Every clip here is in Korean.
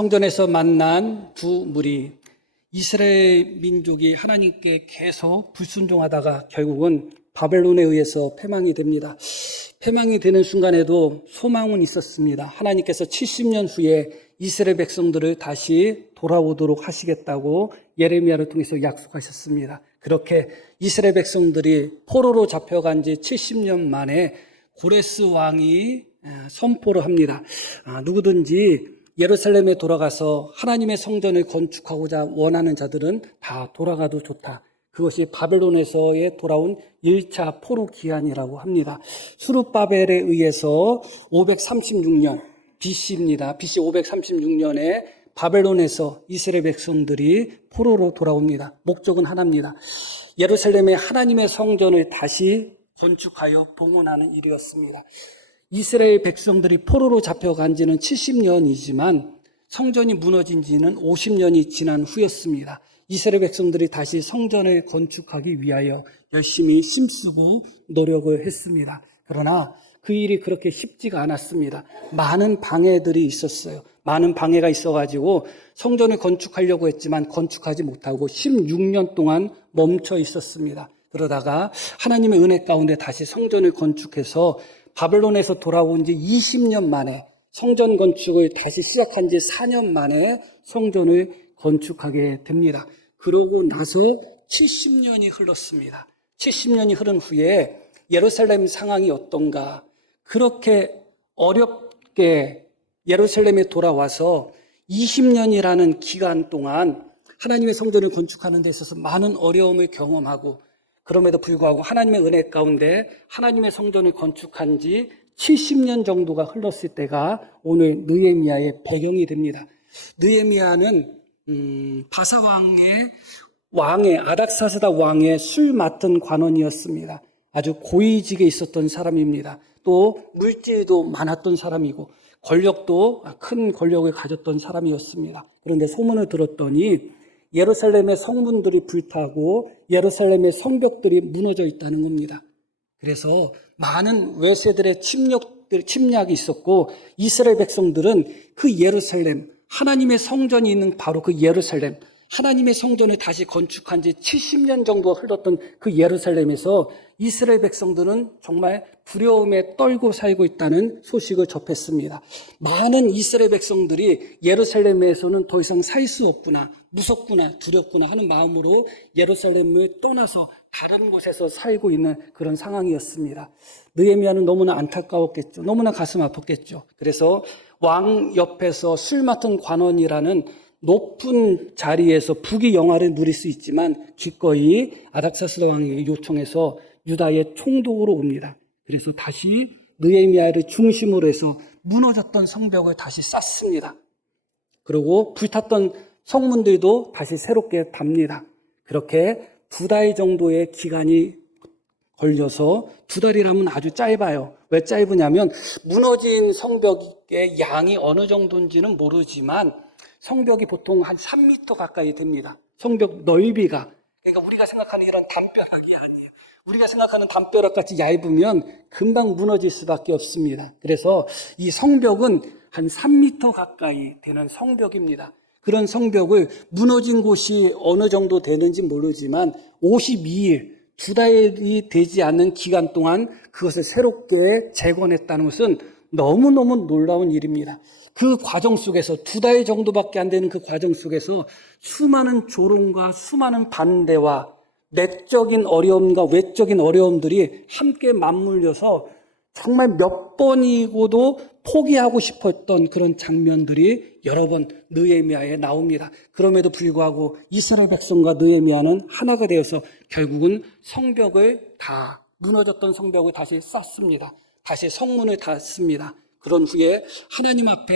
성전에서 만난 두 무리, 이스라엘 민족이 하나님께 계속 불순종하다가 결국은 바벨론에 의해서 패망이 됩니다. 패망이 되는 순간에도 소망은 있었습니다. 하나님께서 70년 후에 이스라엘 백성들을 다시 돌아오도록 하시겠다고 예레미야를 통해서 약속하셨습니다. 그렇게 이스라엘 백성들이 포로로 잡혀간 지 70년 만에 고레스 왕이 선포를 합니다. 누구든지 예루살렘에 돌아가서 하나님의 성전을 건축하고자 원하는 자들은 다 돌아가도 좋다. 그것이 바벨론에서의 돌아온 1차 포로 기한이라고 합니다. 수르바벨에 의해서 536년 BC입니다. BC 536년에 바벨론에서 이스라엘 백성들이 포로로 돌아옵니다. 목적은 하나입니다. 예루살렘에 하나님의 성전을 다시 건축하여 봉헌하는 일이었습니다. 이스라엘 백성들이 포로로 잡혀간 지는 70년이지만 성전이 무너진 지는 50년이 지난 후였습니다. 이스라엘 백성들이 다시 성전을 건축하기 위하여 열심히 힘쓰고 노력을 했습니다. 그러나 그 일이 그렇게 쉽지가 않았습니다. 많은 방해들이 있었어요. 많은 방해가 있어가지고 성전을 건축하려고 했지만 건축하지 못하고 16년 동안 멈춰 있었습니다. 그러다가 하나님의 은혜 가운데 다시 성전을 건축해서 바벨론에서 돌아온 지 20년 만에 성전 건축을 다시 시작한 지 4년 만에 성전을 건축하게 됩니다. 그러고 나서 70년이 흘렀습니다. 70년이 흐른 후에 예루살렘 상황이 어떤가? 그렇게 어렵게 예루살렘에 돌아와서 20년이라는 기간 동안 하나님의 성전을 건축하는 데 있어서 많은 어려움을 경험하고 그럼에도 불구하고 하나님의 은혜 가운데 하나님의 성전을 건축한 지 70년 정도가 흘렀을 때가 오늘 느헤미야의 배경이 됩니다. 느헤미야는 바사 왕의 아닥사스다 왕의 술 맡은 관원이었습니다. 아주 고위직에 있었던 사람입니다. 또 물질도 많았던 사람이고 권력도 큰 권력을 가졌던 사람이었습니다. 그런데 소문을 들었더니 예루살렘의 성문들이 불타고 예루살렘의 성벽들이 무너져 있다는 겁니다. 그래서 많은 외세들의 침략이 있었고 이스라엘 백성들은 그 예루살렘, 하나님의 성전이 있는 바로 그 예루살렘, 하나님의 성전을 다시 건축한 지 70년 정도 흘렀던 그 예루살렘에서 이스라엘 백성들은 정말 두려움에 떨고 살고 있다는 소식을 접했습니다. 많은 이스라엘 백성들이 예루살렘에서는 더 이상 살 수 없구나, 무섭구나, 두렵구나 하는 마음으로 예루살렘을 떠나서 다른 곳에서 살고 있는 그런 상황이었습니다. 느헤미야는 너무나 안타까웠겠죠. 너무나 가슴 아팠겠죠. 그래서 왕 옆에서 술 맡은 관원이라는 높은 자리에서 부귀 영화를 누릴 수 있지만 기꺼이 아닥사스다 왕에게 요청해서 유다의 총독으로 옵니다. 그래서 다시 느헤미야를 중심으로 해서 무너졌던 성벽을 다시 쌓습니다. 그리고 불탔던 성문들도 다시 새롭게 답니다. 그렇게 2달 정도의 기간이 걸려서 2달이라면 아주 짧아요. 왜 짧으냐면 무너진 성벽의 양이 어느 정도인지는 모르지만 성벽이 보통 한 3m 가까이 됩니다. 성벽 넓이가. 그러니까 우리가 생각하는 이런 담벼락이 아니에요. 우리가 생각하는 담벼락같이 얇으면 금방 무너질 수밖에 없습니다. 그래서 이 성벽은 한 3m 가까이 되는 성벽입니다. 그런 성벽을 무너진 곳이 어느 정도 되는지 모르지만 52일, 2달이 되지 않는 기간 동안 그것을 새롭게 재건했다는 것은 너무너무 놀라운 일입니다. 그 과정 속에서 2달 정도밖에 안 되는 그 과정 속에서 수많은 조롱과 수많은 반대와 내적인 어려움과 외적인 어려움들이 함께 맞물려서 정말 몇 번이고도 포기하고 싶었던 그런 장면들이 여러 번 느헤미야에 나옵니다. 그럼에도 불구하고 이스라엘 백성과 느헤미야는 하나가 되어서 결국은 무너졌던 성벽을 다시 쌓습니다. 다시 성문을 닫습니다. 그런 후에 하나님 앞에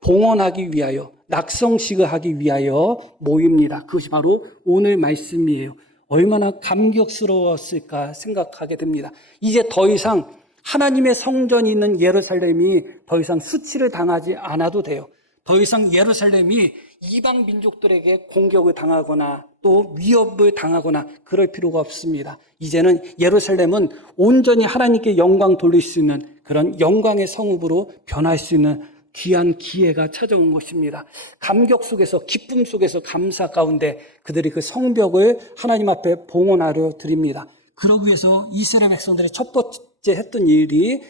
봉헌하기 위하여, 낙성식을 하기 위하여 모입니다. 그것이 바로 오늘 말씀이에요. 얼마나 감격스러웠을까 생각하게 됩니다. 이제 더 이상 하나님의 성전이 있는 예루살렘이 더 이상 수치를 당하지 않아도 돼요. 더 이상 예루살렘이 이방 민족들에게 공격을 당하거나 또 위협을 당하거나 그럴 필요가 없습니다. 이제는 예루살렘은 온전히 하나님께 영광 돌릴 수 있는 그런 영광의 성읍으로 변할 수 있는 귀한 기회가 찾아온 것입니다. 감격 속에서, 기쁨 속에서, 감사 가운데 그들이 그 성벽을 하나님 앞에 봉헌하려 드립니다. 그러기 위해서 이스라엘 백성들이 첫 번째 했던 일이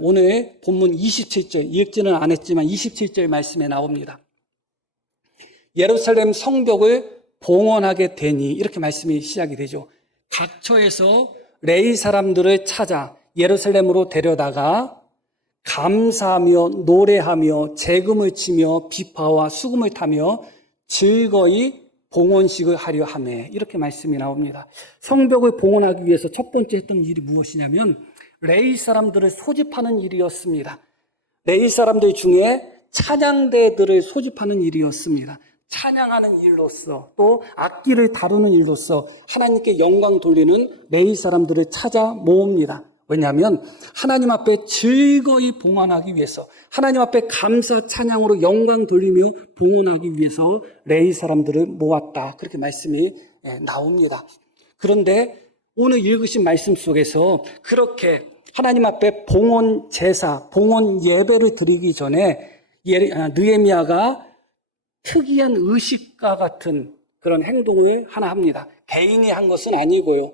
오늘 본문 27절, 읽지는 안 했지만 27절 말씀에 나옵니다. 예루살렘 성벽을 봉헌하게 되니, 이렇게 말씀이 시작이 되죠. 각처에서 레위 사람들을 찾아 예루살렘으로 데려다가 감사하며 노래하며 재금을 치며 비파와 수금을 타며 즐거이 봉헌식을 하려 하매, 이렇게 말씀이 나옵니다. 성벽을 봉헌하기 위해서 첫 번째 했던 일이 무엇이냐면 레위 사람들을 소집하는 일이었습니다. 레위 사람들 중에 찬양대들을 소집하는 일이었습니다. 찬양하는 일로서, 또 악기를 다루는 일로서 하나님께 영광 돌리는 레위 사람들을 찾아 모읍니다. 왜냐하면 하나님 앞에 즐거이 봉헌하기 위해서, 하나님 앞에 감사 찬양으로 영광 돌리며 봉헌하기 위해서 레위 사람들을 모았다, 그렇게 말씀이 나옵니다. 그런데 오늘 읽으신 말씀 속에서 그렇게 하나님 앞에 봉헌 제사, 봉헌 예배를 드리기 전에 느헤미야가 특이한 의식과 같은 그런 행동을 하나 합니다. 개인이 한 것은 아니고요.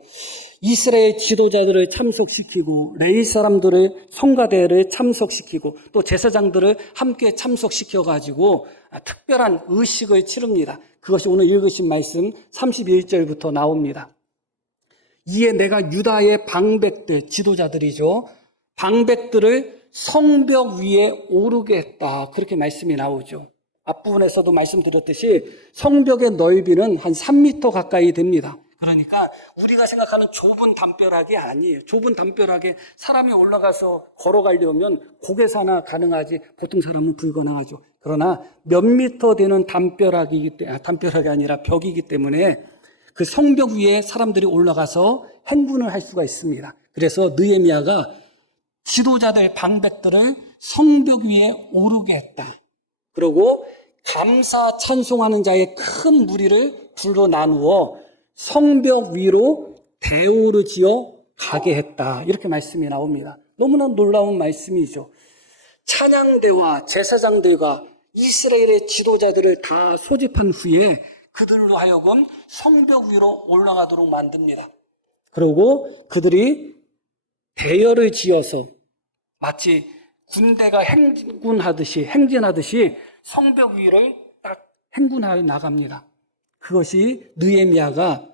이스라엘 지도자들을 참석시키고 레위 사람들을 성가대를 참석시키고 또 제사장들을 함께 참석시켜가지고 특별한 의식을 치릅니다. 그것이 오늘 읽으신 말씀 31절부터 나옵니다. 이에 내가 유다의 방백들, 지도자들이죠, 방백들을 성벽 위에 오르게 했다, 그렇게 말씀이 나오죠. 앞부분에서도 말씀드렸듯이 성벽의 넓이는 한 3m 가까이 됩니다. 그러니까 우리가 생각하는 좁은 담벼락이 아니에요. 좁은 담벼락에 사람이 올라가서 걸어가려면 고개사나 가능하지 보통 사람은 불가능하죠. 그러나 몇 미터 되는 담벼락이 아니라 벽이기 때문에 그 성벽 위에 사람들이 올라가서 행군을 할 수가 있습니다. 그래서 느헤미야가 지도자들, 방백들을 성벽 위에 오르게 했다. 그리고 감사 찬송하는 자의 큰 무리를 둘로 나누어 성벽 위로 대오를 지어 가게 했다, 이렇게 말씀이 나옵니다. 너무나 놀라운 말씀이죠. 찬양대와 제사장들과 이스라엘의 지도자들을 다 소집한 후에 그들로 하여금 성벽 위로 올라가도록 만듭니다. 그리고 그들이 대열을 지어서 마치 군대가 행진하듯이 성벽 위를 딱 행군하여 나갑니다. 그것이 느헤미야가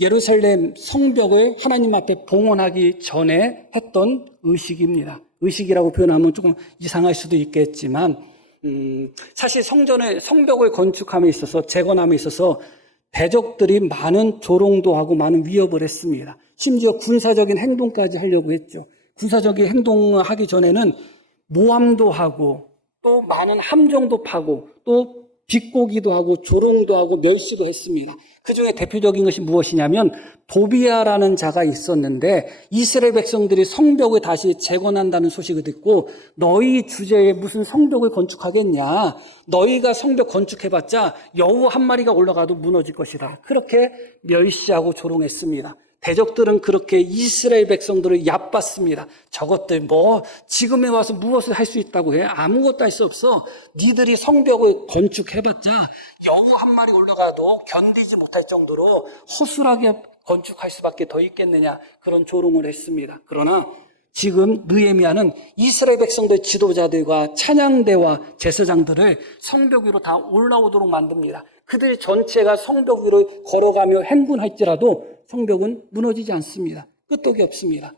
예루살렘 성벽을 하나님 앞에 봉헌하기 전에 했던 의식입니다. 의식이라고 표현하면 조금 이상할 수도 있겠지만 사실 성벽을 건축함에 있어서, 재건함에 있어서 대적들이 많은 조롱도 하고 많은 위협을 했습니다. 심지어 군사적인 행동까지 하려고 했죠. 군사적인 행동을 하기 전에는 모함도 하고 또 많은 함정도 파고 또 비꼬기도 하고 조롱도 하고 멸시도 했습니다. 그 중에 대표적인 것이 무엇이냐면 도비아라는 자가 있었는데 이스라엘 백성들이 성벽을 다시 재건한다는 소식을 듣고 너희 주제에 무슨 성벽을 건축하겠냐, 너희가 성벽 건축해봤자 여우 한 마리가 올라가도 무너질 것이다, 그렇게 멸시하고 조롱했습니다. 대적들은 그렇게 이스라엘 백성들을 얕봤습니다. 저것들 지금에 와서 무엇을 할 수 있다고 해? 아무것도 할 수 없어. 니들이 성벽을 건축해봤자 여우 한 마리 올라가도 견디지 못할 정도로 허술하게 건축할 수밖에 더 있겠느냐, 그런 조롱을 했습니다. 그러나 지금 느헤미야는 이스라엘 백성들 지도자들과 찬양대와 제사장들을 성벽 위로 다 올라오도록 만듭니다. 그들 전체가 성벽 위로 걸어가며 행군할지라도 성벽은 무너지지 않습니다. 끄떡이 없습니다.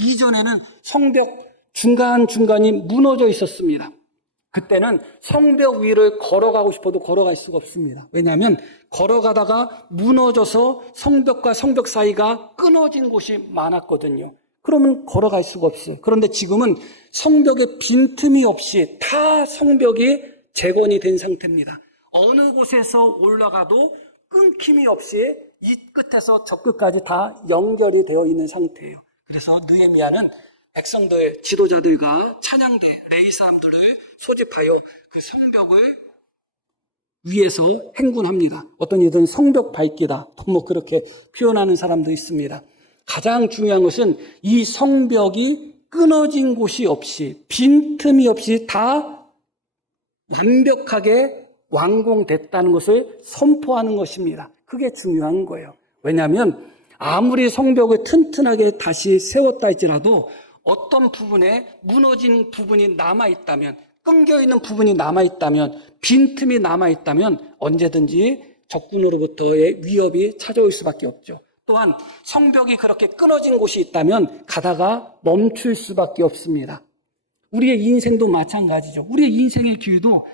이전에는 성벽 중간중간이 무너져 있었습니다. 그때는 성벽 위를 걸어가고 싶어도 걸어갈 수가 없습니다. 왜냐하면 걸어가다가 무너져서 성벽과 성벽 사이가 끊어진 곳이 많았거든요. 그러면 걸어갈 수가 없어요. 그런데 지금은 성벽에 빈틈이 없이 다 성벽이 재건이 된 상태입니다. 어느 곳에서 올라가도 끊김이 없이 이 끝에서 저 끝까지 다 연결이 되어 있는 상태예요. 그래서 느헤미야는 백성들, 지도자들과 찬양대, 레위 사람들을 소집하여 그 성벽을 위에서 행군합니다. 어떤 이들은 성벽 밟기다, 또 그렇게 표현하는 사람도 있습니다. 가장 중요한 것은 이 성벽이 끊어진 곳이 없이, 빈틈이 없이 다 완벽하게 완공됐다는 것을 선포하는 것입니다. 그게 중요한 거예요. 왜냐하면 아무리 성벽을 튼튼하게 다시 세웠다 할지라도 어떤 부분에 무너진 부분이 남아있다면, 끊겨있는 부분이 남아있다면, 빈틈이 남아있다면 언제든지 적군으로부터의 위협이 찾아올 수밖에 없죠. 또한 성벽이 그렇게 끊어진 곳이 있다면 가다가 멈출 수밖에 없습니다. 우리의 인생도 마찬가지죠. 우리의 인생의 길도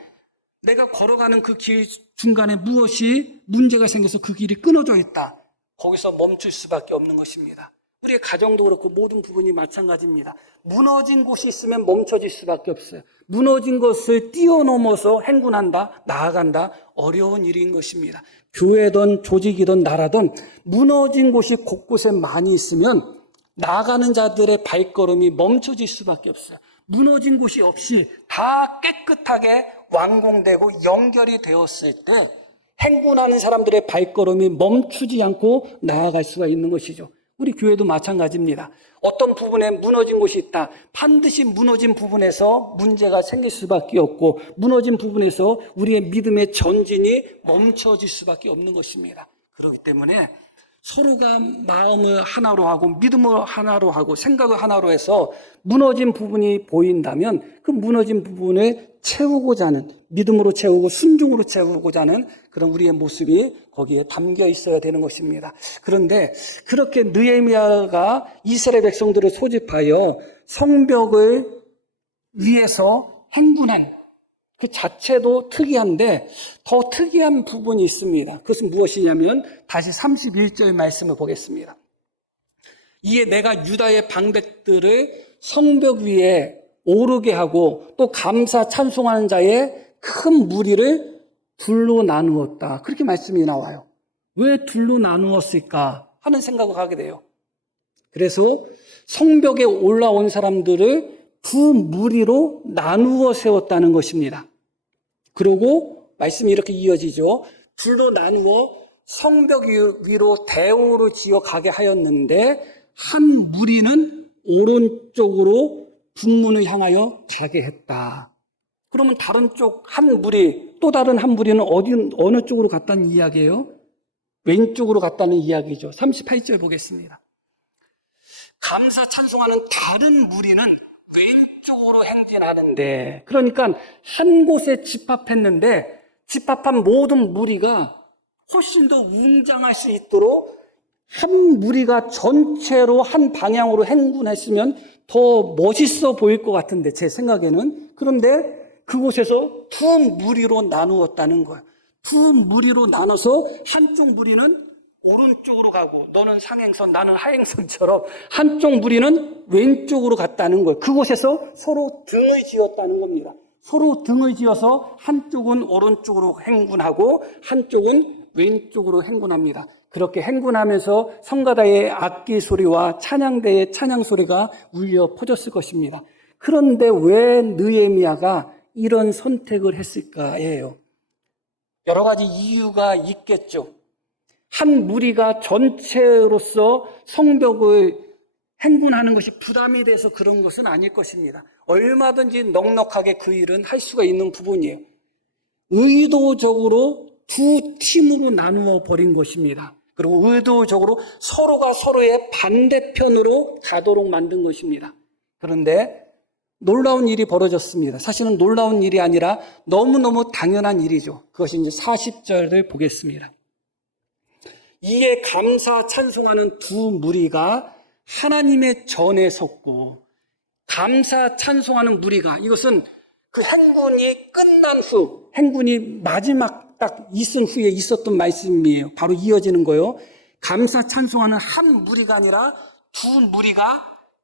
내가 걸어가는 그 길 중간에 무엇이 문제가 생겨서 그 길이 끊어져 있다. 거기서 멈출 수밖에 없는 것입니다. 우리의 가정도 그렇고 모든 부분이 마찬가지입니다. 무너진 곳이 있으면 멈춰질 수밖에 없어요. 무너진 것을 뛰어넘어서 행군한다, 나아간다, 어려운 일인 것입니다. 교회든 조직이든 나라든 무너진 곳이 곳곳에 많이 있으면 나아가는 자들의 발걸음이 멈춰질 수밖에 없어요. 무너진 곳이 없이 다 깨끗하게 완공되고 연결이 되었을 때 행군하는 사람들의 발걸음이 멈추지 않고 나아갈 수가 있는 것이죠. 우리 교회도 마찬가지입니다. 어떤 부분에 무너진 곳이 있다. 반드시 무너진 부분에서 문제가 생길 수밖에 없고 무너진 부분에서 우리의 믿음의 전진이 멈춰질 수밖에 없는 것입니다. 그렇기 때문에 서로가 마음을 하나로 하고 믿음을 하나로 하고 생각을 하나로 해서 무너진 부분이 보인다면 그 무너진 부분을 채우고자 하는, 믿음으로 채우고 순종으로 채우고자 하는 그런 우리의 모습이 거기에 담겨 있어야 되는 것입니다. 그런데 그렇게 느헤미야가 이스라엘 백성들을 소집하여 성벽을 위해서 행군한 그 자체도 특이한데 더 특이한 부분이 있습니다. 그것은 무엇이냐면 다시 31절 말씀을 보겠습니다. 이에 내가 유다의 방백들을 성벽 위에 오르게 하고 또 감사 찬송하는 자의 큰 무리를 둘로 나누었다. 그렇게 말씀이 나와요. 왜 둘로 나누었을까 하는 생각을 하게 돼요. 그래서 성벽에 올라온 사람들을 두 무리로 나누어 세웠다는 것입니다. 그리고 말씀이 이렇게 이어지죠. 둘로 나누어 성벽 위로 대오를 지어 가게 하였는데 한 무리는 오른쪽으로 북문을 향하여 가게 했다. 그러면 다른 쪽 한 무리, 또 다른 한 무리는 어느 쪽으로 갔다는 이야기예요? 왼쪽으로 갔다는 이야기죠. 38절 보겠습니다. 감사 찬송하는 다른 무리는 왼쪽으로 행진하는데, 그러니까 한 곳에 집합했는데 집합한 모든 무리가 훨씬 더 웅장할 수 있도록 한 무리가 전체로 한 방향으로 행군했으면 더 멋있어 보일 것 같은데 제 생각에는. 그런데 그곳에서 두 무리로 나누었다는 거예요. 두 무리로 나눠서 한쪽 무리는 오른쪽으로 가고 너는 상행선 나는 하행선처럼 한쪽 무리는 왼쪽으로 갔다는 거예요. 그곳에서 서로 등을 지었다는 겁니다. 서로 등을 지어서 한쪽은 오른쪽으로 행군하고 한쪽은 왼쪽으로 행군합니다. 그렇게 행군하면서 성가다의 악기 소리와 찬양대의 찬양 소리가 울려 퍼졌을 것입니다. 그런데 왜 느헤미야가 이런 선택을 했을까예요. 여러 가지 이유가 있겠죠. 한 무리가 전체로서 성벽을 행군하는 것이 부담이 돼서 그런 것은 아닐 것입니다. 얼마든지 넉넉하게 그 일은 할 수가 있는 부분이에요. 의도적으로 두 팀으로 나누어 버린 것입니다. 그리고 의도적으로 서로가 서로의 반대편으로 가도록 만든 것입니다. 그런데 놀라운 일이 벌어졌습니다. 사실은 놀라운 일이 아니라 너무너무 당연한 일이죠. 그것이 이제 40절을 보겠습니다. 이에 감사 찬송하는 두 무리가 하나님의 전에 섰고, 감사 찬송하는 무리가, 이것은 그 행군이 끝난 후, 행군이 마지막 딱 있은 후에 있었던 말씀이에요. 바로 이어지는 거예요. 감사 찬송하는 한 무리가 아니라 두 무리가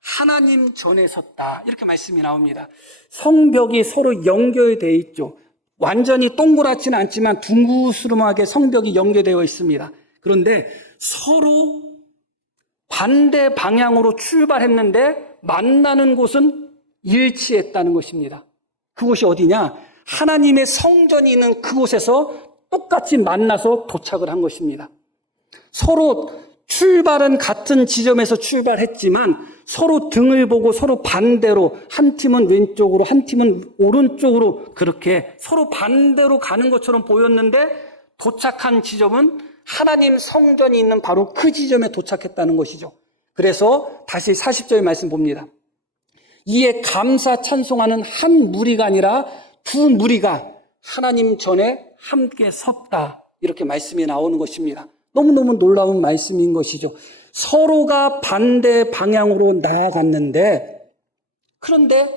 하나님 전에 섰다. 이렇게 말씀이 나옵니다. 성벽이 서로 연결되어 있죠. 완전히 동그랗지는 않지만 둥그스름하게 성벽이 연결되어 있습니다. 그런데 서로 반대 방향으로 출발했는데 만나는 곳은 일치했다는 것입니다. 그곳이 어디냐? 하나님의 성전이 있는 그곳에서 똑같이 만나서 도착을 한 것입니다. 서로 출발은 같은 지점에서 출발했지만 서로 등을 보고 서로 반대로, 한 팀은 왼쪽으로 한 팀은 오른쪽으로 그렇게 서로 반대로 가는 것처럼 보였는데 도착한 지점은 하나님 성전이 있는 바로 그 지점에 도착했다는 것이죠. 그래서 다시 40절 말씀 봅니다. 이에 감사 찬송하는 한 무리가 아니라 두 무리가 하나님 전에 함께 섰다. 이렇게 말씀이 나오는 것입니다. 너무너무 놀라운 말씀인 것이죠. 서로가 반대 방향으로 나아갔는데 그런데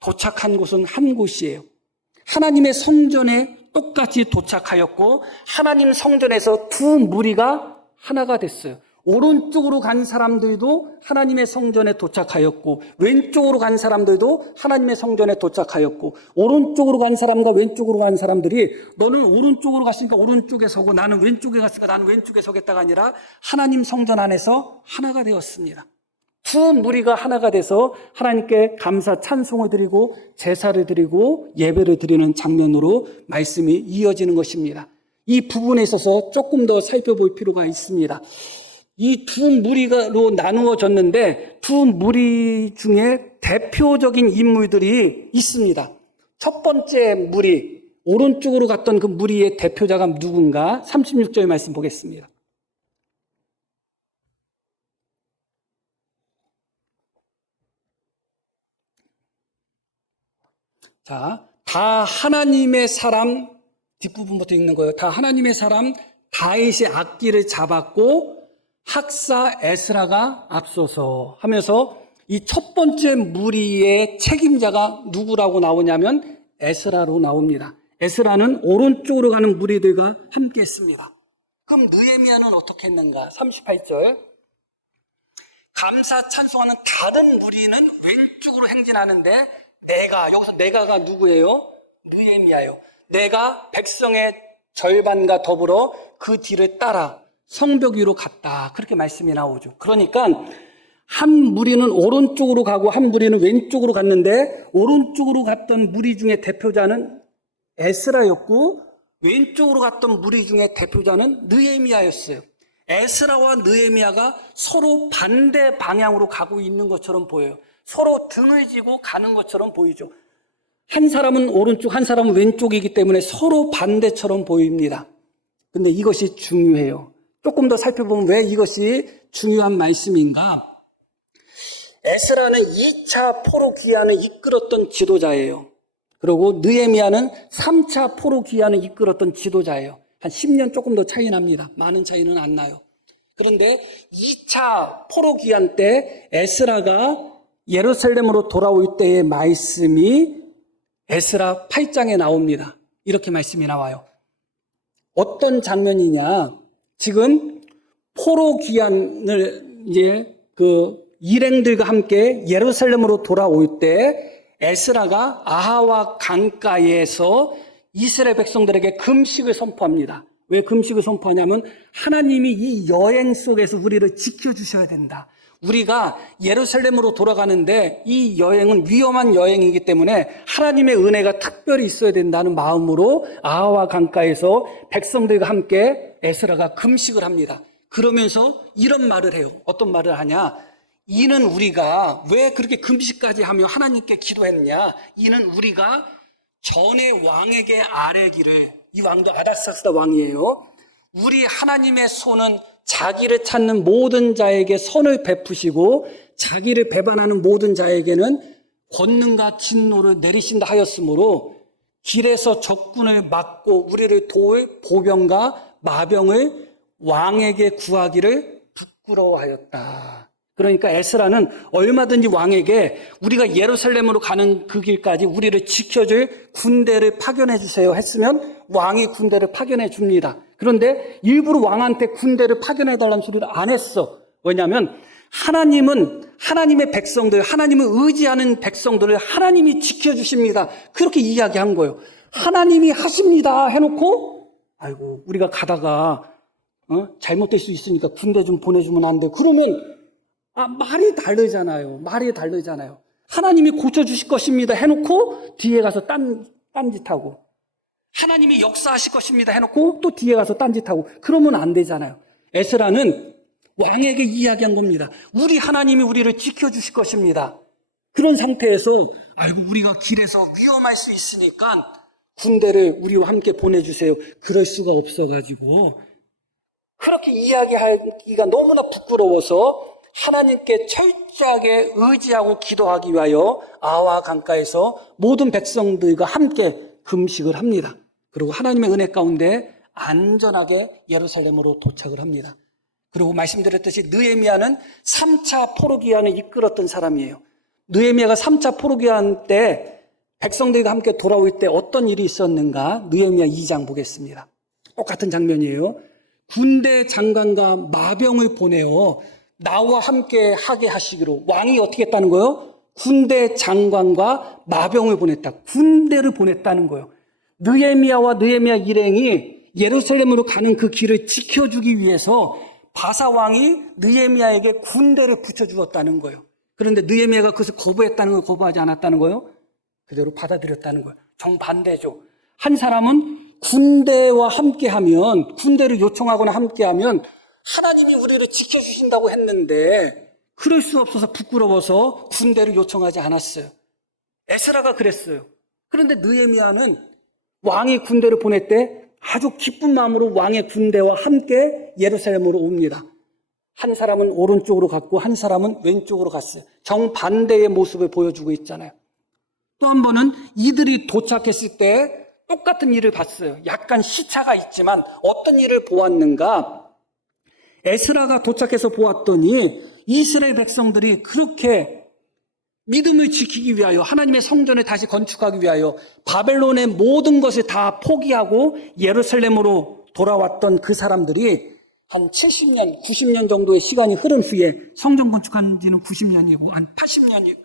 도착한 곳은 한 곳이에요. 하나님의 성전에 똑같이 도착하였고 하나님 성전에서 두 무리가 하나가 됐어요. 오른쪽으로 간 사람들도 하나님의 성전에 도착하였고 왼쪽으로 간 사람들도 하나님의 성전에 도착하였고 오른쪽으로 간 사람과 왼쪽으로 간 사람들이 너는 오른쪽으로 갔으니까 오른쪽에 서고 나는 왼쪽에 갔으니까 나는 왼쪽에 서겠다가 아니라 하나님 성전 안에서 하나가 되었습니다. 두 무리가 하나가 돼서 하나님께 감사 찬송을 드리고 제사를 드리고 예배를 드리는 장면으로 말씀이 이어지는 것입니다. 이 부분에 있어서 조금 더 살펴볼 필요가 있습니다. 이 두 무리로 나누어졌는데 두 무리 중에 대표적인 인물들이 있습니다. 첫 번째 무리, 오른쪽으로 갔던 그 무리의 대표자가 누군가? 36절 말씀 보겠습니다. 자, 다 하나님의 사람, 뒷부분부터 읽는 거예요. 다 하나님의 사람 다윗이 악기를 잡았고 학사 에스라가 앞서서 하면서 이 첫 번째 무리의 책임자가 누구라고 나오냐면 에스라로 나옵니다. 에스라는 오른쪽으로 가는 무리들과 함께 했습니다. 그럼 느헤미야는 어떻게 했는가? 38절. 감사 찬송하는 다른 무리는 왼쪽으로 행진하는데 여기서 내가가 누구예요? 느헤미야예요. 내가 백성의 절반과 더불어 그 뒤를 따라 성벽 위로 갔다. 그렇게 말씀이 나오죠. 그러니까 한 무리는 오른쪽으로 가고 한 무리는 왼쪽으로 갔는데 오른쪽으로 갔던 무리 중에 대표자는 에스라였고 왼쪽으로 갔던 무리 중에 대표자는 느헤미야였어요. 에스라와 느헤미야가 서로 반대 방향으로 가고 있는 것처럼 보여요. 서로 등을 지고 가는 것처럼 보이죠. 한 사람은 오른쪽, 한 사람은 왼쪽이기 때문에 서로 반대처럼 보입니다. 근데 이것이 중요해요. 조금 더 살펴보면 왜 이것이 중요한 말씀인가? 에스라는 2차 포로 귀환을 이끌었던 지도자예요. 그리고 느헤미야는 3차 포로 귀환을 이끌었던 지도자예요. 한 10년 조금 더 차이 납니다. 많은 차이는 안 나요. 그런데 2차 포로 귀환 때 에스라가 예루살렘으로 돌아올 때의 말씀이 에스라 8장에 나옵니다. 이렇게 말씀이 나와요. 어떤 장면이냐? 지금 포로 귀환을 이제 일행들과 함께 예루살렘으로 돌아올 때 에스라가 아하와 강가에서 이스라엘 백성들에게 금식을 선포합니다. 왜 금식을 선포하냐면 하나님이 이 여행 속에서 우리를 지켜주셔야 된다. 우리가 예루살렘으로 돌아가는데 이 여행은 위험한 여행이기 때문에 하나님의 은혜가 특별히 있어야 된다는 마음으로 아하와 강가에서 백성들과 함께 에스라가 금식을 합니다. 그러면서 이런 말을 해요. 어떤 말을 하냐? 이는 우리가 왜 그렇게 금식까지 하며 하나님께 기도했냐? 이는 우리가 전에 왕에게 아뢰기를, 이 왕도 아닥사스다 왕이에요. 우리 하나님의 손은 자기를 찾는 모든 자에게 선을 베푸시고 자기를 배반하는 모든 자에게는 권능과 진노를 내리신다 하였으므로 길에서 적군을 막고 우리를 도울 보병과 마병을 왕에게 구하기를 부끄러워하였다. 그러니까 에스라는 얼마든지 왕에게 우리가 예루살렘으로 가는 그 길까지 우리를 지켜줄 군대를 파견해 주세요 했으면 왕이 군대를 파견해 줍니다. 그런데 일부러 왕한테 군대를 파견해 달라는 소리를 안 했어. 왜냐하면 하나님은 하나님의 백성들, 하나님을 의지하는 백성들을 하나님이 지켜주십니다. 그렇게 이야기한 거예요. 하나님이 하십니다 해놓고 아이고 우리가 가다가 잘못될 수 있으니까 군대 좀 보내주면 안 돼. 그러면 말이 다르잖아요. 하나님이 고쳐주실 것입니다 해놓고 뒤에 가서 딴짓하고 하나님이 역사하실 것입니다 해놓고 또 뒤에 가서 딴짓하고 그러면 안 되잖아요. 에스라는 왕에게 이야기한 겁니다. 우리 하나님이 우리를 지켜주실 것입니다. 그런 상태에서 아이고 우리가 길에서 위험할 수 있으니까 군대를 우리와 함께 보내주세요. 그럴 수가 없어가지고 그렇게 이야기하기가 너무나 부끄러워서 하나님께 철저하게 의지하고 기도하기 위하여 아와 강가에서 모든 백성들과 함께 금식을 합니다. 그리고 하나님의 은혜 가운데 안전하게 예루살렘으로 도착을 합니다. 그리고 말씀드렸듯이 느헤미야는 3차 포로기한을 이끌었던 사람이에요. 느헤미야가 3차 포로기한 때 백성들과 함께 돌아올 때 어떤 일이 있었는가? 느헤미야 2장 보겠습니다. 똑같은 장면이에요. 군대 장관과 마병을 보내어 나와 함께 하게 하시기로. 왕이 어떻게 했다는 거예요? 군대 장관과 마병을 보냈다. 군대를 보냈다는 거예요. 느헤미야와 느헤미야 일행이 예루살렘으로 가는 그 길을 지켜주기 위해서 바사 왕이 느헤미야에게 군대를 붙여주었다는 거예요. 그런데 느헤미야가 그것을 거부했다는 거예요? 거부하지 않았다는 거예요? 그대로 받아들였다는 거예요. 정반대죠. 한 사람은 군대와 함께하면, 군대를 요청하거나 함께하면 하나님이 우리를 지켜주신다고 했는데 그럴 수 없어서 부끄러워서 군대를 요청하지 않았어요. 에스라가 그랬어요. 그런데 느헤미야는 왕이 군대를 보낼 때 아주 기쁜 마음으로 왕의 군대와 함께 예루살렘으로 옵니다. 한 사람은 오른쪽으로 갔고 한 사람은 왼쪽으로 갔어요. 정반대의 모습을 보여주고 있잖아요. 또 한 번은 이들이 도착했을 때 똑같은 일을 봤어요. 약간 시차가 있지만 어떤 일을 보았는가? 에스라가 도착해서 보았더니 이스라엘 백성들이 그렇게 믿음을 지키기 위하여 하나님의 성전을 다시 건축하기 위하여 바벨론의 모든 것을 다 포기하고 예루살렘으로 돌아왔던 그 사람들이 한 70년, 90년 정도의 시간이 흐른 후에 성전 건축한 지는 90년이고 한 80년이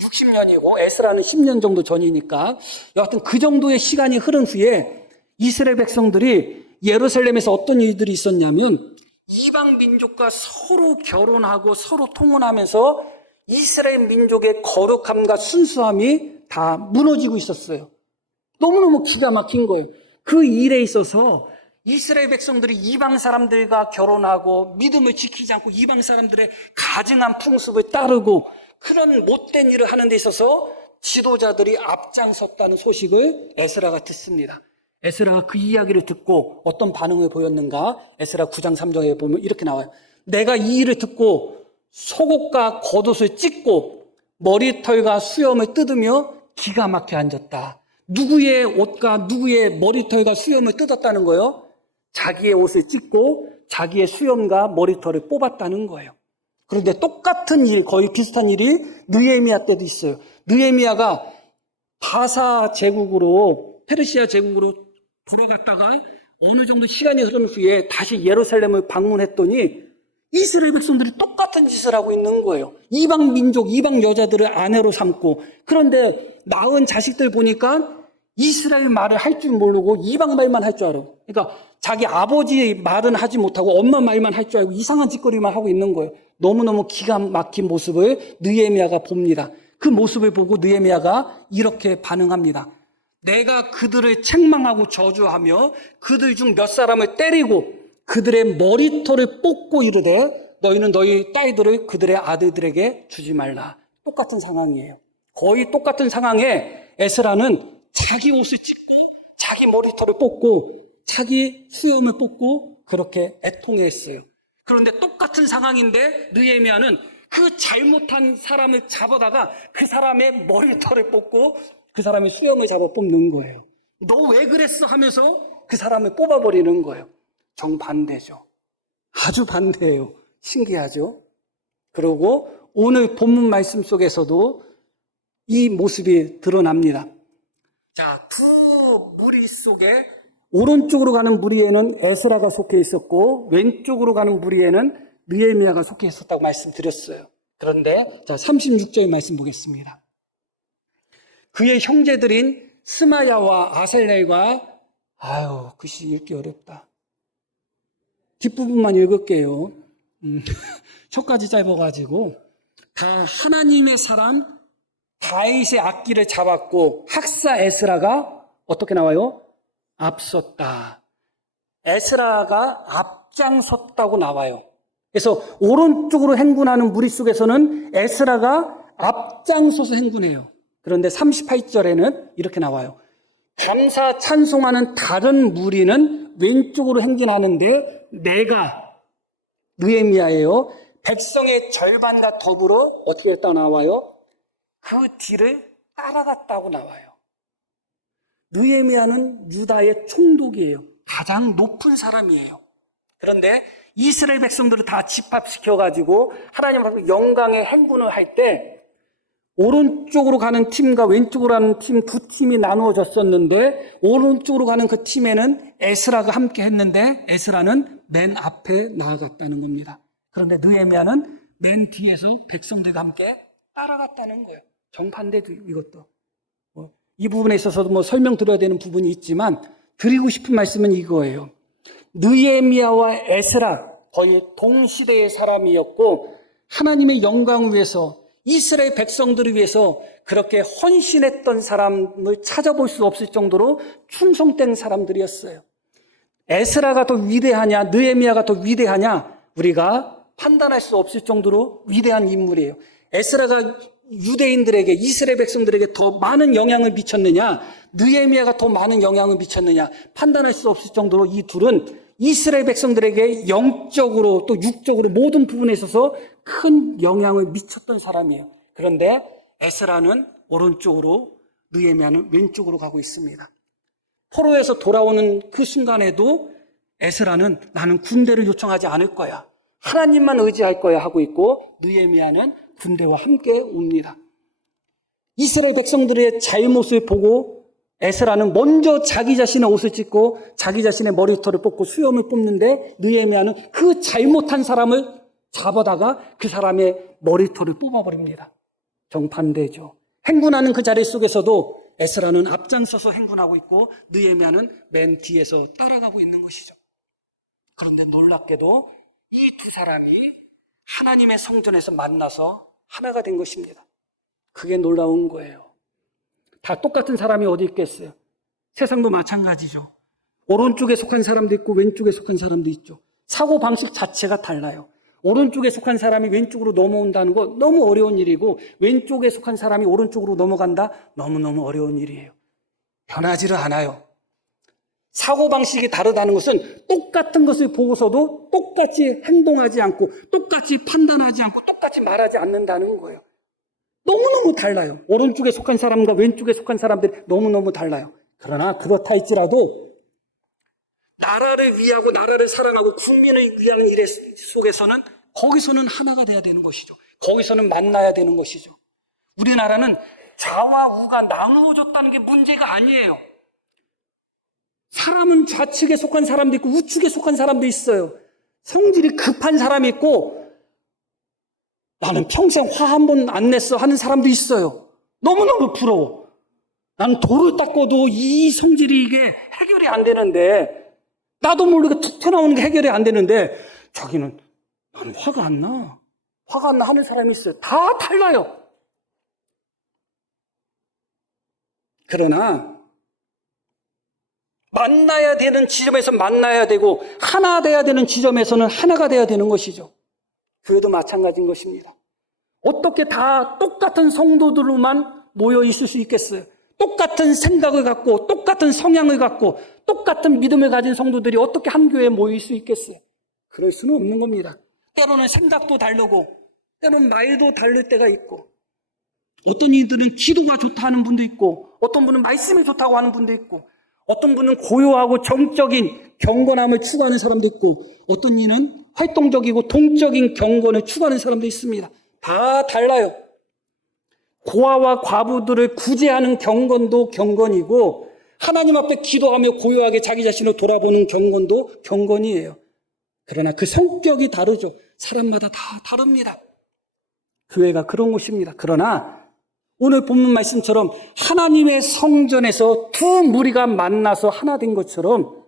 60년이고 에스라는 10년 정도 전이니까 여하튼 그 정도의 시간이 흐른 후에 이스라엘 백성들이 예루살렘에서 어떤 일들이 있었냐면 이방 민족과 서로 결혼하고 서로 통혼하면서 이스라엘 민족의 거룩함과 순수함이 다 무너지고 있었어요. 너무너무 기가 막힌 거예요. 그 일에 있어서 이스라엘 백성들이 이방 사람들과 결혼하고 믿음을 지키지 않고 이방 사람들의 가증한 풍습을 따르고 그런 못된 일을 하는 데 있어서 지도자들이 앞장섰다는 소식을 에스라가 듣습니다. 에스라가 그 이야기를 듣고 어떤 반응을 보였는가? 에스라 9장 3절에 보면 이렇게 나와요. 내가 이 일을 듣고 속옷과 겉옷을 찢고 머리털과 수염을 뜯으며 기가 막혀 앉았다. 누구의 옷과 누구의 머리털과 수염을 뜯었다는 거예요? 자기의 옷을 찢고 자기의 수염과 머리털을 뽑았다는 거예요. 그런데 똑같은 일, 거의 비슷한 일이 느헤미야 때도 있어요. 느헤미야가 바사 제국으로, 페르시아 제국으로 돌아갔다가 어느 정도 시간이 흐른 후에 다시 예루살렘을 방문했더니 이스라엘 백성들이 똑같은 짓을 하고 있는 거예요. 이방 민족, 이방 여자들을 아내로 삼고, 그런데 낳은 자식들 보니까 이스라엘 말을 할 줄 모르고 이방 말만 할 줄 알아. 그러니까 자기 아버지 말은 하지 못하고 엄마 말만 할 줄 알고 이상한 짓거리만 하고 있는 거예요. 너무너무 기가 막힌 모습을 느헤미야가 봅니다. 그 모습을 보고 느헤미야가 이렇게 반응합니다. 내가 그들을 책망하고 저주하며 그들 중 몇 사람을 때리고 그들의 머리털을 뽑고 이르되 너희는 너희 딸들을 그들의 아들들에게 주지 말라. 똑같은 상황이에요. 거의 똑같은 상황에 에스라는 자기 옷을 찢고 자기 머리털을 뽑고 자기 수염을 뽑고 그렇게 애통했어요. 그런데 똑같은 상황인데 느헤미야는 그 잘못한 사람을 잡아다가 그 사람의 머리털을 뽑고 그 사람의 수염을 잡아 뽑는 거예요. 너 왜 그랬어 하면서 그 사람을 뽑아버리는 거예요. 정반대죠. 아주 반대예요. 신기하죠? 그리고 오늘 본문 말씀 속에서도 이 모습이 드러납니다. 자, 두 무리 속에 오른쪽으로 가는 무리에는 에스라가 속해 있었고 왼쪽으로 가는 무리에는 느헤미야가 속해 있었다고 말씀드렸어요. 그런데 자 36절 말씀 보겠습니다. 그의 형제들인 스마야와 아셀렐과 글씨 읽기 어렵다. 뒷부분만 읽을게요. 혀까지 짧아가지고 다 하나님의 사람 다윗의 악기를 잡았고 학사 에스라가 어떻게 나와요? 앞섰다. 에스라가 앞장섰다고 나와요. 그래서 오른쪽으로 행군하는 무리 속에서는 에스라가 앞장서서 행군해요. 그런데 38절에는 이렇게 나와요. 감사 찬송하는 다른 무리는 왼쪽으로 행진하는데 내가 느헤미야예요. 백성의 절반과 더불어 어떻게 했다 나와요? 그 뒤를 따라갔다고 나와요. 느헤미야는 유다의 총독이에요. 가장 높은 사람이에요. 그런데 이스라엘 백성들을 다 집합시켜가지고 하나님 앞에 영광의 행군을 할 때 오른쪽으로 가는 팀과 왼쪽으로 가는 팀 두 팀이 나누어졌었는데 오른쪽으로 가는 그 팀에는 에스라가 함께 했는데 에스라는 맨 앞에 나아갔다는 겁니다. 그런데 느헤미야는 맨 뒤에서 백성들과 함께 따라갔다는 거예요. 정반대도 이것도. 이 부분에 있어서도 설명드려야 되는 부분이 있지만 드리고 싶은 말씀은 이거예요. 느헤미야와 에스라 거의 동시대의 사람이었고 하나님의 영광을 위해서 이스라엘 백성들을 위해서 그렇게 헌신했던 사람을 찾아볼 수 없을 정도로 충성된 사람들이었어요. 에스라가 더 위대하냐 느헤미야가 더 위대하냐 우리가 판단할 수 없을 정도로 위대한 인물이에요. 에스라가 유대인들에게 이스라엘 백성들에게 더 많은 영향을 미쳤느냐 느헤미야가 더 많은 영향을 미쳤느냐 판단할 수 없을 정도로 이 둘은 이스라엘 백성들에게 영적으로 또 육적으로 모든 부분에 있어서 큰 영향을 미쳤던 사람이에요. 그런데 에스라는 오른쪽으로 느헤미야는 왼쪽으로 가고 있습니다. 포로에서 돌아오는 그 순간에도 에스라는 나는 군대를 요청하지 않을 거야. 하나님만 의지할 거야 하고 있고 느헤미야는 군대와 함께 옵니다. 이스라엘 백성들의 잘못을 보고 에스라는 먼저 자기 자신의 옷을 찢고 자기 자신의 머리털을 뽑고 수염을 뽑는데 느헤미야는 그 잘못한 사람을 잡아다가 그 사람의 머리털을 뽑아버립니다. 정반대죠. 행군하는 그 자리 속에서도 에스라는 앞장서서 행군하고 있고 느헤미야는 맨 뒤에서 따라가고 있는 것이죠. 그런데 놀랍게도 이 두 사람이 하나님의 성전에서 만나서 하나가 된 것입니다. 그게 놀라운 거예요. 다 똑같은 사람이 어디 있겠어요? 세상도 마찬가지죠. 오른쪽에 속한 사람도 있고 왼쪽에 속한 사람도 있죠. 사고방식 자체가 달라요. 오른쪽에 속한 사람이 왼쪽으로 넘어온다는 거 너무 어려운 일이고 왼쪽에 속한 사람이 오른쪽으로 넘어간다? 너무너무 어려운 일이에요. 변하지를 않아요. 사고방식이 다르다는 것은 똑같은 것을 보고서도 똑같이 행동하지 않고 똑같이 판단하지 않고 똑같이 말하지 않는다는 거예요. 너무너무 달라요. 오른쪽에 속한 사람과 왼쪽에 속한 사람들이 너무너무 달라요. 그러나 그렇다 할지라도 나라를 위하고 나라를 사랑하고 국민을 위하는 일 속에서는 거기서는 하나가 돼야 되는 것이죠. 거기서는 만나야 되는 것이죠. 우리나라는 좌와 우가 나누어졌다는 게 문제가 아니에요. 사람은 좌측에 속한 사람도 있고 우측에 속한 사람도 있어요. 성질이 급한 사람이 있고 나는 평생 화 한 번 안 냈어 하는 사람도 있어요. 너무너무 부러워. 나는 돌을 닦아도 이 성질이 이게 해결이 안 되는데 나도 모르게 툭 튀어나오는 게 해결이 안 되는데 자기는 나는 화가 안 나. 화가 안 나 하는 사람이 있어요. 다 달라요. 그러나 만나야 되는 지점에서 만나야 되고 하나 돼야 되는 지점에서는 하나가 돼야 되는 것이죠. 교회도 마찬가지인 것입니다. 어떻게 다 똑같은 성도들로만 모여 있을 수 있겠어요? 똑같은 생각을 갖고 똑같은 성향을 갖고 똑같은 믿음을 가진 성도들이 어떻게 한 교회에 모일 수 있겠어요? 그럴 수는 없는 겁니다. 때로는 생각도 다르고 때로는 말도 다를 때가 있고 어떤 이들은 기도가 좋다 하는 분도 있고 어떤 분은 말씀이 좋다고 하는 분도 있고 어떤 분은 고요하고 정적인 경건함을 추구하는 사람도 있고 어떤 이는 활동적이고 동적인 경건을 추구하는 사람도 있습니다. 다 달라요. 고아와 과부들을 구제하는 경건도 경건이고 하나님 앞에 기도하며 고요하게 자기 자신을 돌아보는 경건도 경건이에요. 그러나 그 성격이 다르죠. 사람마다 다 다릅니다. 교회가 그런 곳입니다. 그러나 오늘 본문 말씀처럼 하나님의 성전에서 두 무리가 만나서 하나 된 것처럼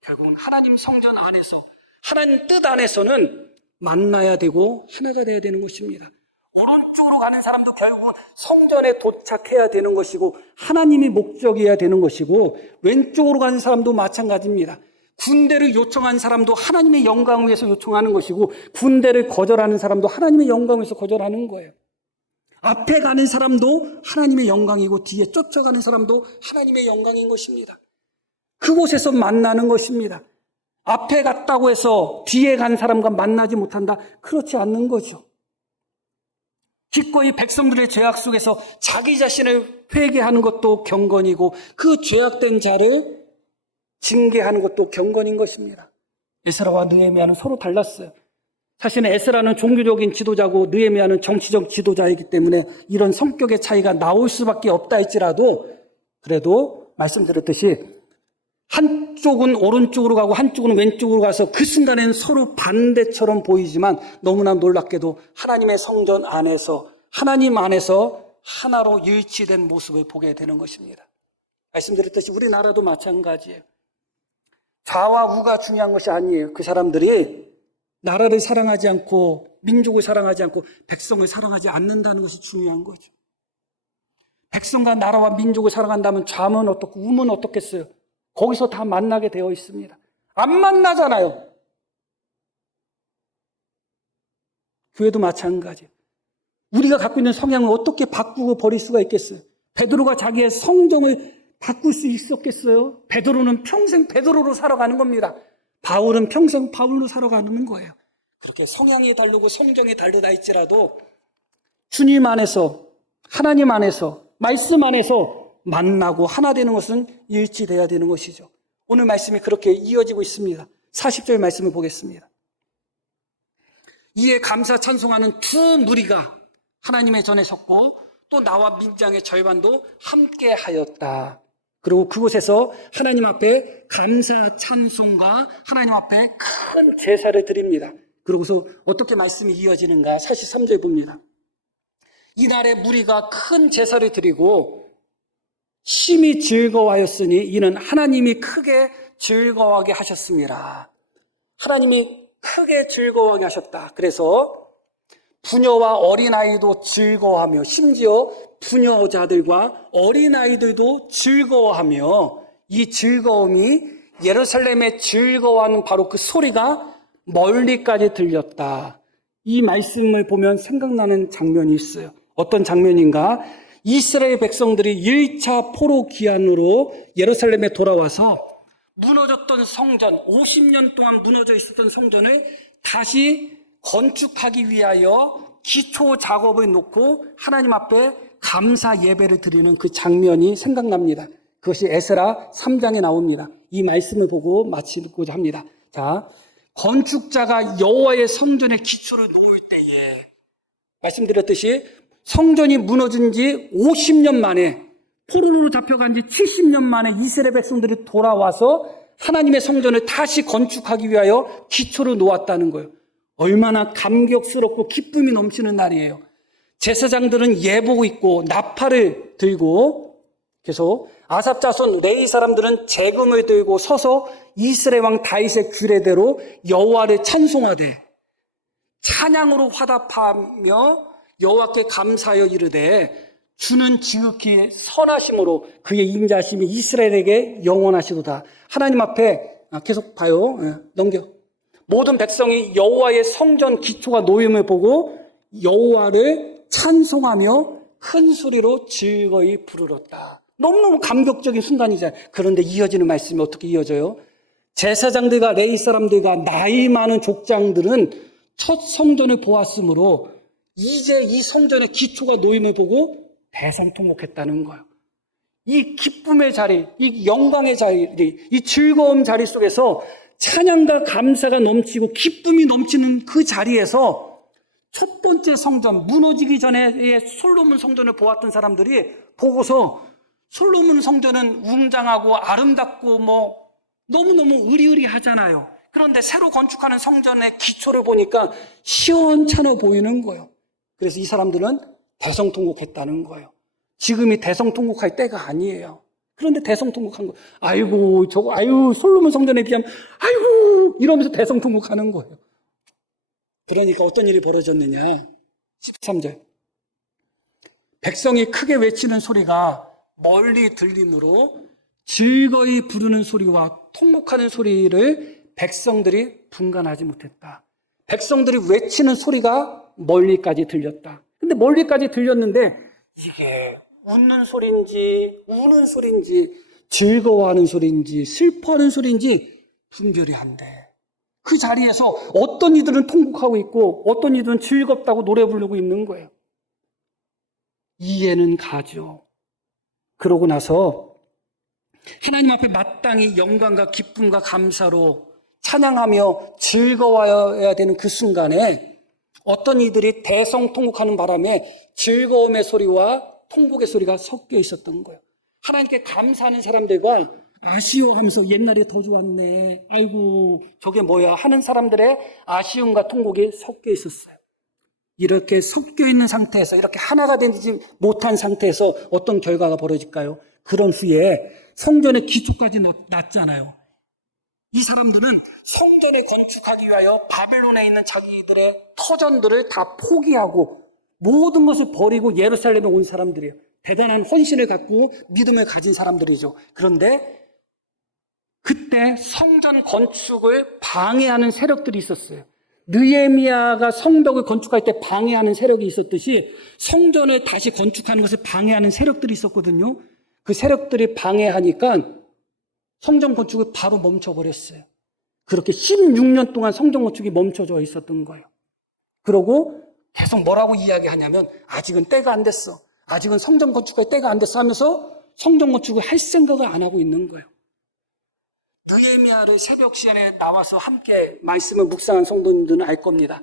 결국은 하나님 성전 안에서 하나님 뜻 안에서는 만나야 되고 하나가 돼야 되는 것입니다. 오른쪽으로 가는 사람도 결국은 성전에 도착해야 되는 것이고 하나님이 목적이어야 되는 것이고 왼쪽으로 가는 사람도 마찬가지입니다. 군대를 요청한 사람도 하나님의 영광을 위해서 요청하는 것이고, 군대를 거절하는 사람도 하나님의 영광을 위해서 거절하는 거예요. 앞에 가는 사람도 하나님의 영광이고 뒤에 쫓아가는 사람도 하나님의 영광인 것입니다. 그곳에서 만나는 것입니다. 앞에 갔다고 해서 뒤에 간 사람과 만나지 못한다? 그렇지 않는 거죠. 기꺼이 백성들의 죄악 속에서 자기 자신을 회개하는 것도 경건이고, 그 죄악된 자를 징계하는 것도 경건인 것입니다. 에스라와 느헤미야는 서로 달랐어요. 사실은 에스라는 종교적인 지도자고 느헤미야는 정치적 지도자이기 때문에 이런 성격의 차이가 나올 수밖에 없다 할지라도, 그래도 말씀드렸듯이 한쪽은 오른쪽으로 가고 한쪽은 왼쪽으로 가서 그 순간에는 서로 반대처럼 보이지만, 너무나 놀랍게도 하나님의 성전 안에서, 하나님 안에서 하나로 일치된 모습을 보게 되는 것입니다. 말씀드렸듯이 우리나라도 마찬가지예요. 좌와 우가 중요한 것이 아니에요. 그 사람들이 나라를 사랑하지 않고 민족을 사랑하지 않고 백성을 사랑하지 않는다는 것이 중요한 거죠. 백성과 나라와 민족을 사랑한다면 좌면 어떻고 우면 어떻겠어요? 거기서 다 만나게 되어 있습니다. 안 만나잖아요. 교회도 마찬가지예요. 우리가 갖고 있는 성향을 어떻게 바꾸고 버릴 수가 있겠어요? 베드로가 자기의 성정을 바꿀 수 있었겠어요? 베드로는 평생 베드로로 살아가는 겁니다. 바울은 평생 바울로 살아가는 거예요. 그렇게 성향이 다르고 성정이 다르다 할지라도 주님 안에서, 하나님 안에서, 말씀 안에서 만나고 하나 되는 것은 일치돼야 되는 것이죠. 오늘 말씀이 그렇게 이어지고 있습니다. 40절 말씀을 보겠습니다. 이에 감사 찬송하는 두 무리가 하나님의 전에 섰고 또 나와 민장의 절반도 함께 하였다. 그리고 그곳에서 하나님 앞에 감사 찬송과 하나님 앞에 큰 제사를 드립니다. 그러고서 어떻게 말씀이 이어지는가 43절 봅니다. 이날에 무리가 큰 제사를 드리고 심히 즐거워하였으니 이는 하나님이 크게 즐거워하게 하셨습니다. 하나님이 크게 즐거워하게 하셨다. 그래서 부녀와 어린아이도 즐거워하며, 심지어 부녀자들과 어린아이들도 즐거워하며, 이 즐거움이 예루살렘의 즐거워하는 바로 그 소리가 멀리까지 들렸다. 이 말씀을 보면 생각나는 장면이 있어요. 어떤 장면인가? 이스라엘 백성들이 1차 포로 기한으로 예루살렘에 돌아와서 무너졌던 성전, 50년 동안 무너져 있었던 성전을 다시 건축하기 위하여 기초 작업을 놓고 하나님 앞에 감사 예배를 드리는 그 장면이 생각납니다. 그것이 에스라 3장에 나옵니다. 이 말씀을 보고 마치고자 합니다. 자, 건축자가 여호와의 성전의 기초를 놓을 때에, 말씀드렸듯이 성전이 무너진 지 50년 만에, 포로로 잡혀간 지 70년 만에 이스라엘 백성들이 돌아와서 하나님의 성전을 다시 건축하기 위하여 기초를 놓았다는 거예요. 얼마나 감격스럽고 기쁨이 넘치는 날이에요. 제사장들은 예복 입고 나팔을 들고, 계속 아삽 자손 레위 사람들은 재금을 들고 서서 이스라엘 왕 다윗의 규례대로 여호와를 찬송하되 찬양으로 화답하며 여호와께 감사하여 이르되 주는 지극히 선하심으로 그의 인자하심이 이스라엘에게 영원하시도다. 하나님 앞에 계속 봐요. 넘겨. 모든 백성이 여호와의 성전 기초가 놓임을 보고 여호와를 찬송하며 큰 소리로 즐거이 부르렀다. 너무너무 감격적인 순간이잖아요. 그런데 이어지는 말씀이 어떻게 이어져요? 제사장들과 레위 사람들과 나이 많은 족장들은 첫 성전을 보았으므로 이제 이 성전의 기초가 놓임을 보고 대성통곡했다는 거예요. 이 기쁨의 자리, 이 영광의 자리, 이 즐거움 자리 속에서 찬양과 감사가 넘치고 기쁨이 넘치는 그 자리에서 첫 번째 성전, 무너지기 전에 솔로몬 성전을 보았던 사람들이 보고서 솔로몬 성전은 웅장하고 아름답고 너무너무 의리의리하잖아요. 그런데 새로 건축하는 성전의 기초를 보니까 시원찮아 보이는 거예요. 그래서 이 사람들은 대성통곡했다는 거예요. 지금이 대성통곡할 때가 아니에요. 그런데 대성통곡한 거예요. 아이고, 솔로몬 성전에 비하면, 아이고, 이러면서 대성통곡하는 거예요. 그러니까 어떤 일이 벌어졌느냐. 13절. 백성이 크게 외치는 소리가 멀리 들리므로 즐거이 부르는 소리와 통곡하는 소리를 백성들이 분간하지 못했다. 백성들이 외치는 소리가 멀리까지 들렸다. 근데 멀리까지 들렸는데 이게 웃는 소리인지 우는 소리인지 즐거워하는 소리인지 슬퍼하는 소리인지 분별이 안 돼. 그 자리에서 어떤 이들은 통곡하고 있고 어떤 이들은 즐겁다고 노래 부르고 있는 거예요. 이해는 가죠. 그러고 나서 하나님 앞에 마땅히 영광과 기쁨과 감사로 찬양하며 즐거워야 되는 그 순간에 어떤 이들이 대성통곡하는 바람에 즐거움의 소리와 통곡의 소리가 섞여 있었던 거예요. 하나님께 감사하는 사람들과 아쉬워하면서 옛날에 더 좋았네, 아이고 저게 뭐야 하는 사람들의 아쉬움과 통곡이 섞여 있었어요. 이렇게 섞여 있는 상태에서 이렇게 하나가 되지 못한 상태에서 어떤 결과가 벌어질까요? 그런 후에 성전의 기초까지 났잖아요. 이 사람들은 성전을 건축하기 위하여 바벨론에 있는 자기들의 터전들을 다 포기하고 모든 것을 버리고 예루살렘에 온 사람들이에요. 대단한 헌신을 갖고 믿음을 가진 사람들이죠. 그런데 그때 성전 건축을 방해하는 세력들이 있었어요. 느헤미야가 성벽을 건축할 때 방해하는 세력이 있었듯이 성전을 다시 건축하는 것을 방해하는 세력들이 있었거든요. 그 세력들이 방해하니까 성전 건축을 바로 멈춰버렸어요. 그렇게 16년 동안 성전 건축이 멈춰져 있었던 거예요. 그러고 계속 뭐라고 이야기하냐면 아직은 때가 안 됐어. 아직은 성전 건축할 때가 안 됐어 하면서 성전 건축을 할 생각을 안 하고 있는 거예요. 느헤미야를 새벽 시간에 나와서 함께 말씀을 묵상한 성도님들은 알 겁니다.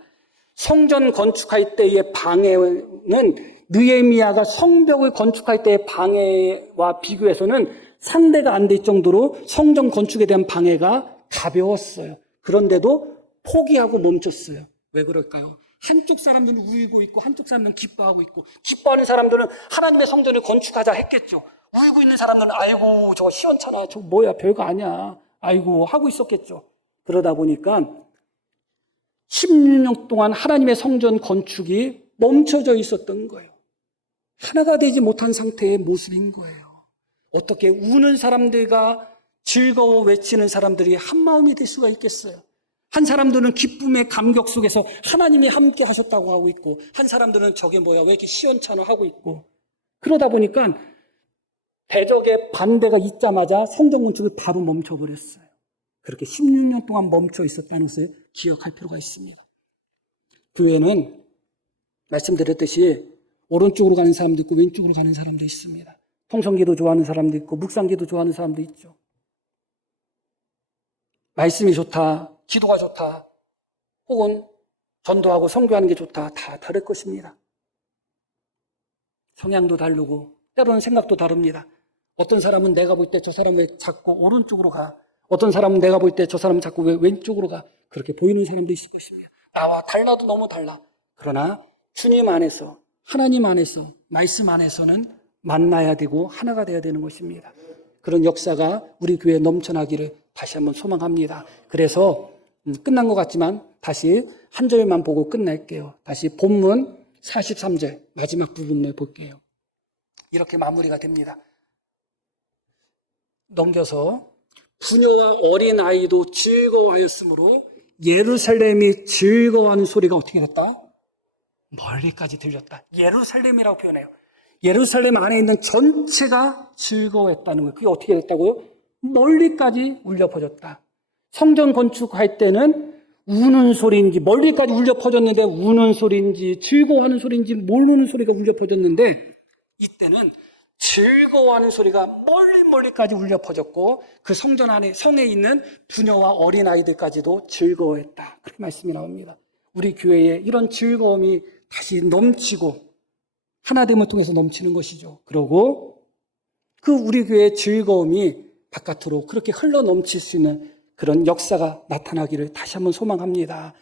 성전 건축할 때의 방해는 느헤미야가 성벽을 건축할 때의 방해와 비교해서는 상대가 안 될 정도로 성전 건축에 대한 방해가 가벼웠어요. 그런데도 포기하고 멈췄어요. 왜 그럴까요? 한쪽 사람들은 울고 있고 한쪽 사람들은 기뻐하고 있고, 기뻐하는 사람들은 하나님의 성전을 건축하자 했겠죠. 울고 있는 사람들은 아이고 저거 시원찮아, 저거 뭐야 별거 아니야, 아이고 하고 있었겠죠. 그러다 보니까 16년 동안 하나님의 성전 건축이 멈춰져 있었던 거예요. 하나가 되지 못한 상태의 모습인 거예요. 어떻게 우는 사람들과 즐거워 외치는 사람들이 한마음이 될 수가 있겠어요? 한 사람들은 기쁨의 감격 속에서 하나님이 함께 하셨다고 하고 있고, 한 사람들은 저게 뭐야 왜 이렇게 시원찮아 하고 있고, 그러다 보니까 대적의 반대가 있자마자 성전 건축을 바로 멈춰버렸어요. 그렇게 16년 동안 멈춰 있었다는 것을 기억할 필요가 있습니다. 교회는 말씀드렸듯이 오른쪽으로 가는 사람도 있고 왼쪽으로 가는 사람도 있습니다. 통성기도 좋아하는 사람도 있고 묵상기도 좋아하는 사람도 있죠. 말씀이 좋다, 기도가 좋다, 혹은 전도하고 선교하는 게 좋다, 다 다를 것입니다. 성향도 다르고 때로는 생각도 다릅니다. 어떤 사람은 내가 볼 때 저 사람 왜 자꾸 오른쪽으로 가, 어떤 사람은 내가 볼 때 저 사람은 자꾸 왜 왼쪽으로 가, 그렇게 보이는 사람도 있을 것입니다. 나와 달라도 너무 달라. 그러나 주님 안에서, 하나님 안에서, 말씀 안에서는 만나야 되고 하나가 되어야 되는 것입니다. 그런 역사가 우리 교회에 넘쳐나기를 다시 한번 소망합니다. 그래서 끝난 것 같지만 다시 한 절만 보고 끝낼게요. 다시 본문 43절 마지막 부분을 볼게요. 이렇게 마무리가 됩니다. 넘겨서 부녀와 어린아이도 즐거워하였으므로 예루살렘이 즐거워하는 소리가 어떻게 됐다? 멀리까지 들렸다. 예루살렘이라고 표현해요. 예루살렘 안에 있는 전체가 즐거워했다는 거예요. 그게 어떻게 됐다고요? 멀리까지 울려 퍼졌다. 성전 건축할 때는 우는 소리인지, 멀리까지 울려 퍼졌는데 우는 소리인지 즐거워하는 소리인지 모르는 소리가 울려 퍼졌는데, 이때는 즐거워하는 소리가 멀리까지 울려 퍼졌고 그 성전 안에, 성에 있는 부녀와 어린아이들까지도 즐거워했다. 그렇게 말씀이 나옵니다. 우리 교회에 이런 즐거움이 다시 넘치고 하나됨을 통해서 넘치는 것이죠. 그리고 그 우리 교회의 즐거움이 바깥으로 그렇게 흘러 넘칠 수 있는 그런 역사가 나타나기를 다시 한번 소망합니다.